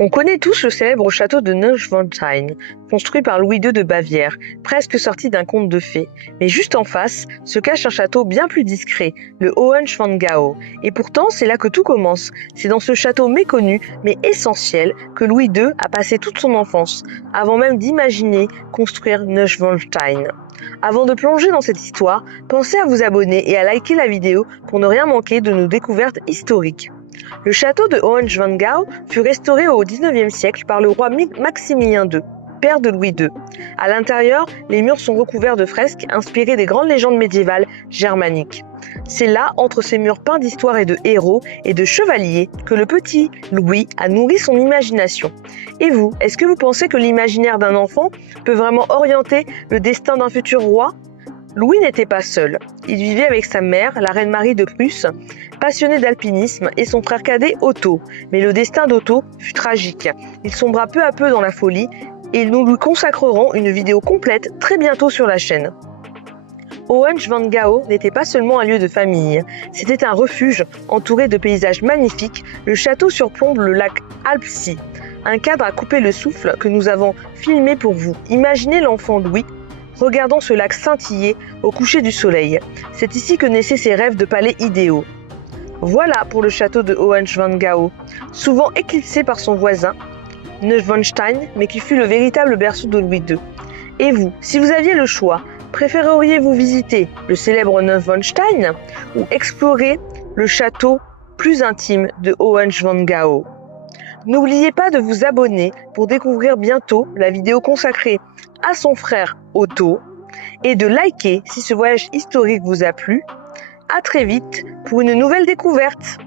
On connaît tous le célèbre château de Neuschwanstein, construit par Louis II de Bavière, presque sorti d'un conte de fées. Mais juste en face se cache un château bien plus discret, le Hohenschwangau. Et pourtant, c'est là que tout commence. C'est dans ce château méconnu, mais essentiel, que Louis II a passé toute son enfance, avant même d'imaginer construire Neuschwanstein. Avant de plonger dans cette histoire, pensez à vous abonner et à liker la vidéo pour ne rien manquer de nos découvertes historiques. Le château de Hohenschwangau fut restauré au XIXe siècle par le roi Maximilien II, père de Louis II. À l'intérieur, les murs sont recouverts de fresques inspirées des grandes légendes médiévales germaniques. C'est là, entre ces murs peints d'histoires et de héros et de chevaliers, que le petit Louis a nourri son imagination. Et vous, est-ce que vous pensez que l'imaginaire d'un enfant peut vraiment orienter le destin d'un futur roi ? Louis n'était pas seul. Il vivait avec sa mère, la reine Marie de Prusse, passionnée d'alpinisme, et son frère cadet Otto. Mais le destin d'Otto fut tragique. Il sombra peu à peu dans la folie et nous lui consacrerons une vidéo complète très bientôt sur la chaîne. Hohenschwangau n'était pas seulement un lieu de famille, c'était un refuge entouré de paysages magnifiques. Le château surplombe le lac Alpsee, un cadre à couper le souffle que nous avons filmé pour vous. Imaginez l'enfant Louis regardant ce lac scintiller au coucher du soleil. C'est ici que naissaient ses rêves de palais idéaux. Voilà pour le château de Hohenschwangau, souvent éclipsé par son voisin, Neuschwanstein, mais qui fut le véritable berceau de Louis II. Et vous, si vous aviez le choix, préféreriez-vous visiter le célèbre Neuschwanstein ou explorer le château plus intime de Hohenschwangau ? N'oubliez pas de vous abonner pour découvrir bientôt la vidéo consacrée à son frère Otto et de liker si ce voyage historique vous a plu. À très vite pour une nouvelle découverte.